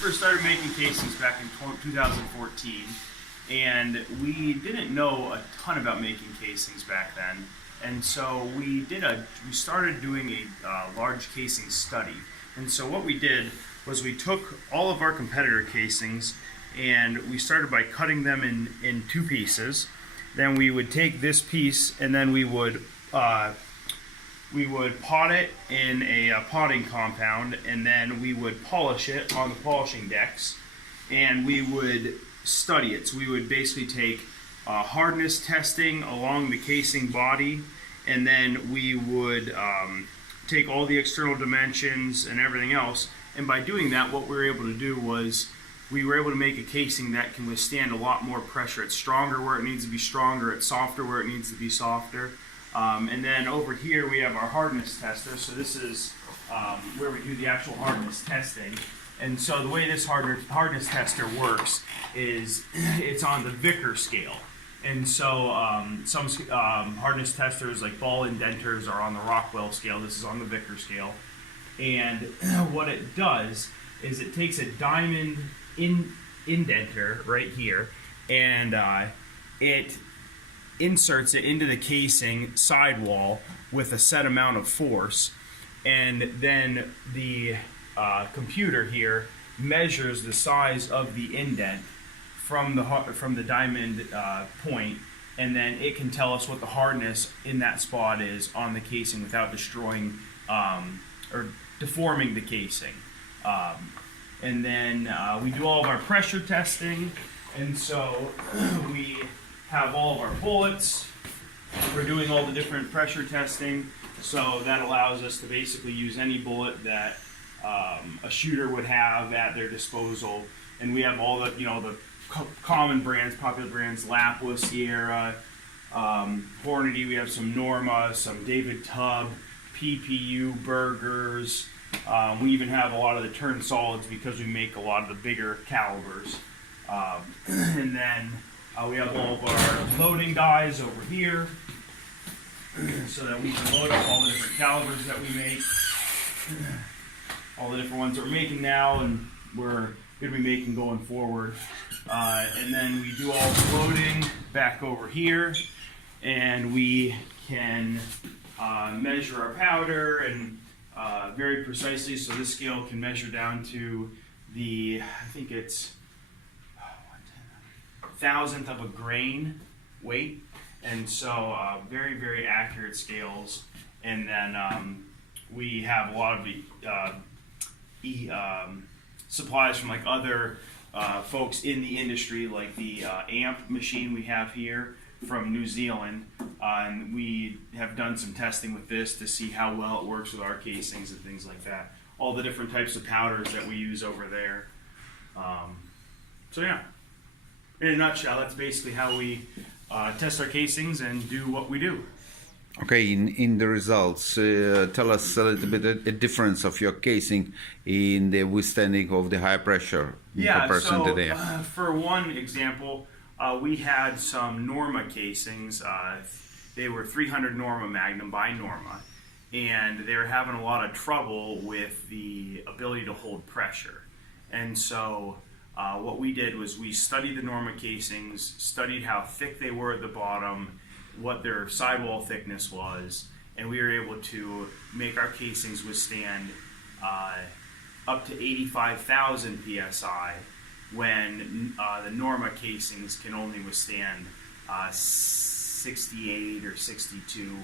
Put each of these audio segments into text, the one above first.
first started making casings back in 2014, and we didn't know a ton about making casings back then. And so we started doing a large casing study. And so what we did was we took all of our competitor casings and we started by cutting them in two pieces. Then we would take this piece and then we would pot it in a potting compound, and then we would polish it on the polishing decks, and we would study it. So we would basically take hardness testing along the casing body, and then we would take all the external dimensions and everything else. And by doing that, what we were able to do was we were able to make a casing that can withstand a lot more pressure. It's stronger where it needs to be stronger, it's softer where it needs to be softer. And then over here we have our hardness tester. So this is where we do the actual hardness testing. And so the way this hardness tester works is it's on the Vickers scale. And so some hardness testers like ball indenters are on the Rockwell scale. This is on the Vickers scale. And what it does is it takes a diamond indenter right here, and it inserts it into the casing sidewall with a set amount of force, and then the computer here measures the size of the indent from the diamond point, and then it can tell us what the hardness in that spot is on the casing without destroying or deforming the casing. And then we do all of our pressure testing, and so we have all of our bullets. We're doing all the different pressure testing, so that allows us to basically use any bullet that a shooter would have at their disposal. And we have all the the common brands, popular brands: Lapua, Sierra, Hornady. We have some Norma, some David Tubb, PPU, Burgers. We even have a lot of the turned solids because we make a lot of the bigger calibers. And then we have all of our loading dies over here so that we can load up all the different calibers that we make, all the different ones that we're making now and we're going to be making going forward. And then we do all the loading back over here, and we can measure our powder and very precisely. So this scale can measure down to the, I think it's 1/1000th of a grain weight, and so very, very accurate scales. And then we have a lot of the supplies from like other folks in the industry, like the AMP machine we have here from New Zealand, and we have done some testing with this to see how well it works with our casings and things like that. All the different types of powders that we use over there. So yeah, in a nutshell, that's basically how we test our casings and do what we do. Okay, in the results, tell us a little bit a difference of your casing in the withstanding of the high pressure in comparison to the for one example, we had some Norma casings. They were 300 Norma Magnum by Norma, and they were having a lot of trouble with the ability to hold pressure. And so what we did was we studied the Norma casings, studied how thick they were at the bottom, what their sidewall thickness was, and we were able to make our casings withstand up to 85,000 psi when the Norma casings can only withstand 68 or 62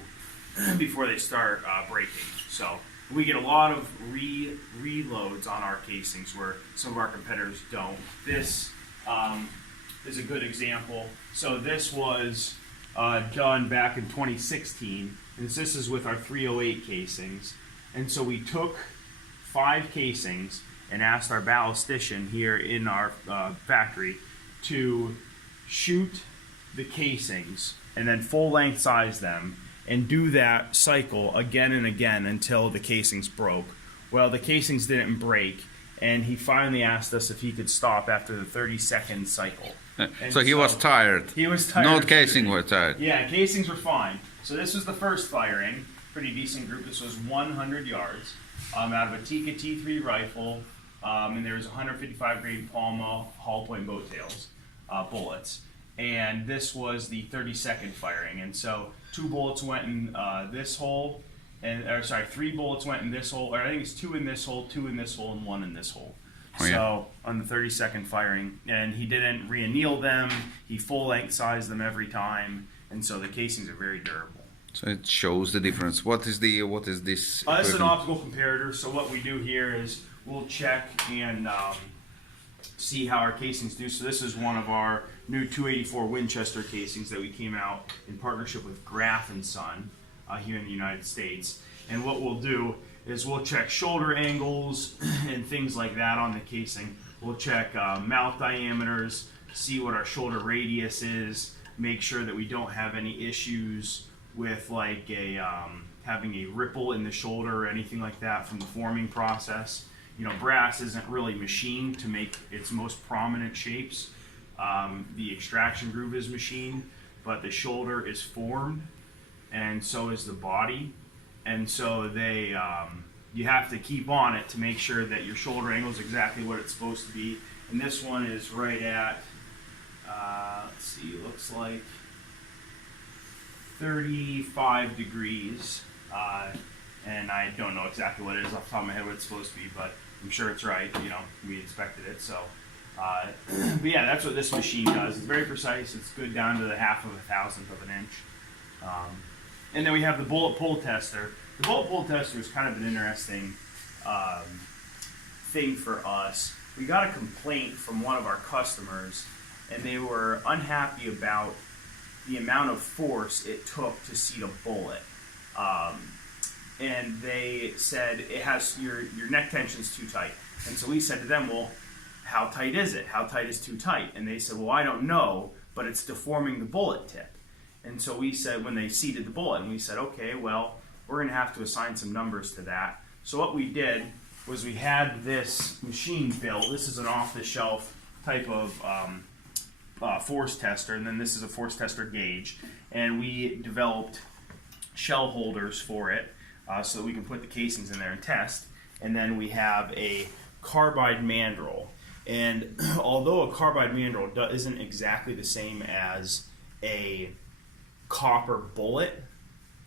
before they start breaking. So we get a lot of reloads on our casings where some of our competitors don't. This is a good example. So this was done back in 2016, and this is with our 308 casings. And so we took 5 casings and asked our ballistician here in our factory to shoot the casings and then full length size them and do that cycle again and again until the casings broke. Well, the casings didn't break, and he finally asked us if he could stop after the 30-second cycle. So he was tired. He was tired. No casing were tired. Yeah, casings were fine. So this was the first firing. Pretty decent group. This was 100 yards out of a Tikka T3 rifle, and there's 155 grain Palma hollow point boat tails bullets, and this was the 32nd firing, and so 2 bullets went in this hole, or 3 bullets went in this hole, or I think it's 2 in this hole, 2 in this hole, and 1 in this hole. Oh, yeah. So on the 32nd firing, and he didn't re-anneal them. He full-length sized them every time, and so the casings are very durable. So it shows the difference. What is this? This is an optical comparator. So what we do here is we'll check and see how our casings do. So this is one of our new 284 Winchester casings that we came out in partnership with Graf & Son here in the United States. And what we'll do is we'll check shoulder angles and things like that on the casing. We'll check mouth diameters, see what our shoulder radius is, make sure that we don't have any issues with like having a ripple in the shoulder or anything like that from the forming process. You know, brass isn't really machined to make its most prominent shapes. The extraction groove is machined, but the shoulder is formed, and so is the body. And so they, you have to keep on it to make sure that your shoulder angle is exactly what it's supposed to be. And this one is right at, let's see, it looks like 35 degrees. And I don't know exactly what it is off the top of my head what it's supposed to be, but I'm sure it's right. You know, we expected it. So, but yeah, that's what this machine does. It's very precise. It's good down to the 0.005 of an inch. And then we have the bullet pull tester. The bullet pull tester is kind of an interesting thing for us. We got a complaint from one of our customers, and they were unhappy about the amount of force it took to seat a bullet. And they said it has your neck tension's too tight. And so we said to them, well, how tight is it? How tight is too tight? And they said, well, I don't know, but it's deforming the bullet tip. And so we said, when they seated the bullet, and we said, okay, well, we're going to have to assign some numbers to that. So what we did was we had this machine built. This is an off-the-shelf type of force tester, and then this is a force tester gauge. And we developed shell holders for it so that we can put the casings in there and test. And then we have a carbide mandrel. And although a carbide mandrel isn't exactly the same as a copper bullet,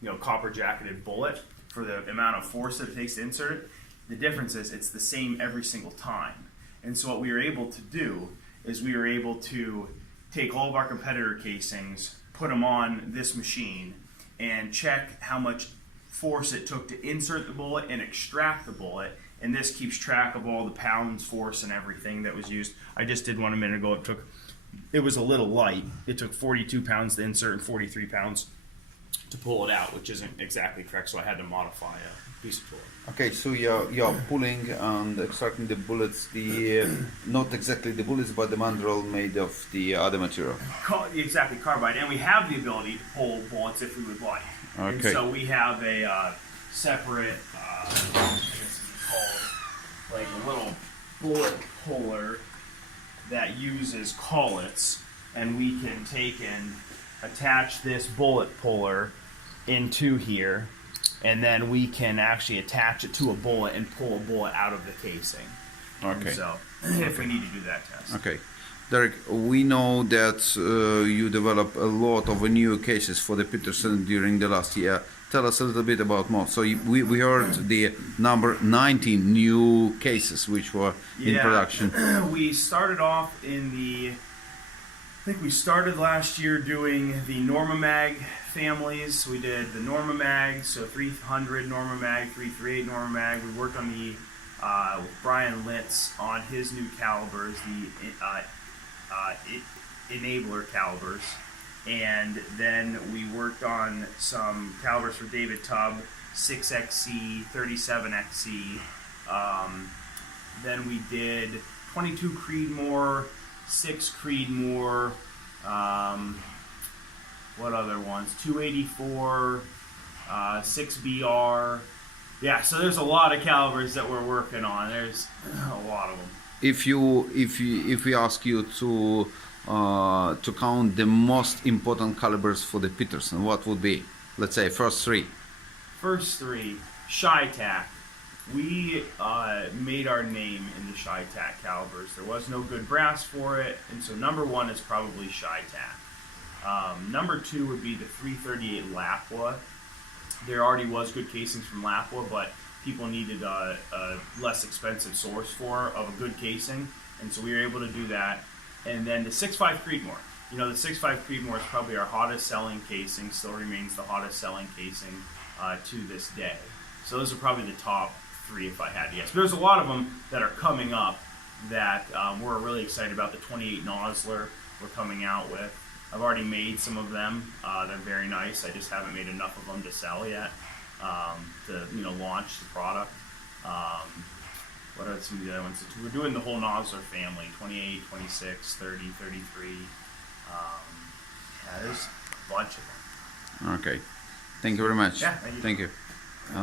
you know, copper jacketed bullet, for the amount of force that it takes to insert it, the difference is it's the same every single time. And so what we were able to do is we were able to take all of our competitor casings, put them on this machine, and check how much force it took to insert the bullet and extract the bullet. And this keeps track of all the pounds, force, and everything that was used. I just did one a minute ago. It was a little light. It took 42 pounds to insert and 43 pounds to pull it out, which isn't exactly correct, so I had to modify a piece of tool. Okay, so you're pulling and extracting the bullets, not exactly the bullets, but the mandrel made of the other material. Exactly, carbide, and we have the ability to pull bullets if we would like. Okay. And so we have a separate, I guess it's called like a little bullet puller that uses collets, and we can take and attach this bullet puller into here, and then we can actually attach it to a bullet and pull a bullet out of the casing. Okay. And so, if we need to do that test. Okay. Derek, we know that you developed a lot of new cases for the Peterson during the last year. Tell us a little bit about more. So we heard the number 19 new cases which were in production. We started off I think we started last year doing the Normamag families. We did the Normamag, so 300 Normamag, 338 Normamag. We worked on the with Brian Litz on his new calibers, the enabler calibers, and then we worked on some calibers for David Tubb, 6XC, 37XC. Then we did 22 Creedmoor, 6 Creedmoor, what other ones? 284, 6BR. Yeah, so there's a lot of calibers that we're working on. There's a lot of them. If we ask you to count the most important calibers for the Peterson, what would be? Let's say first three. First three, Shy-Tac, we made our name in the Chi-Tac calibers. There was no good brass for it, and so number one is probably Chi-Tac. Number two would be the 338 Lapua. There already was good casings from Lapua, but people needed a less expensive source of a good casing, and so we were able to do that. And then the 6.5 Creedmoor. You know, the 6.5 Creedmoor is probably our hottest selling casing, still remains the hottest selling casing to this day. So those are probably the top three if I had to guess. There's a lot of them that are coming up that we're really excited about. The 28 Nosler we're coming out with. I've already made some of them. They're very nice. I just haven't made enough of them to sell yet to launch the product. What are some of the other ones? We're doing the whole Nosler family, 28, 26, 30, 33. Yeah, there's a bunch of them. Okay. Thank you very much. Yeah, thank you. Thank you.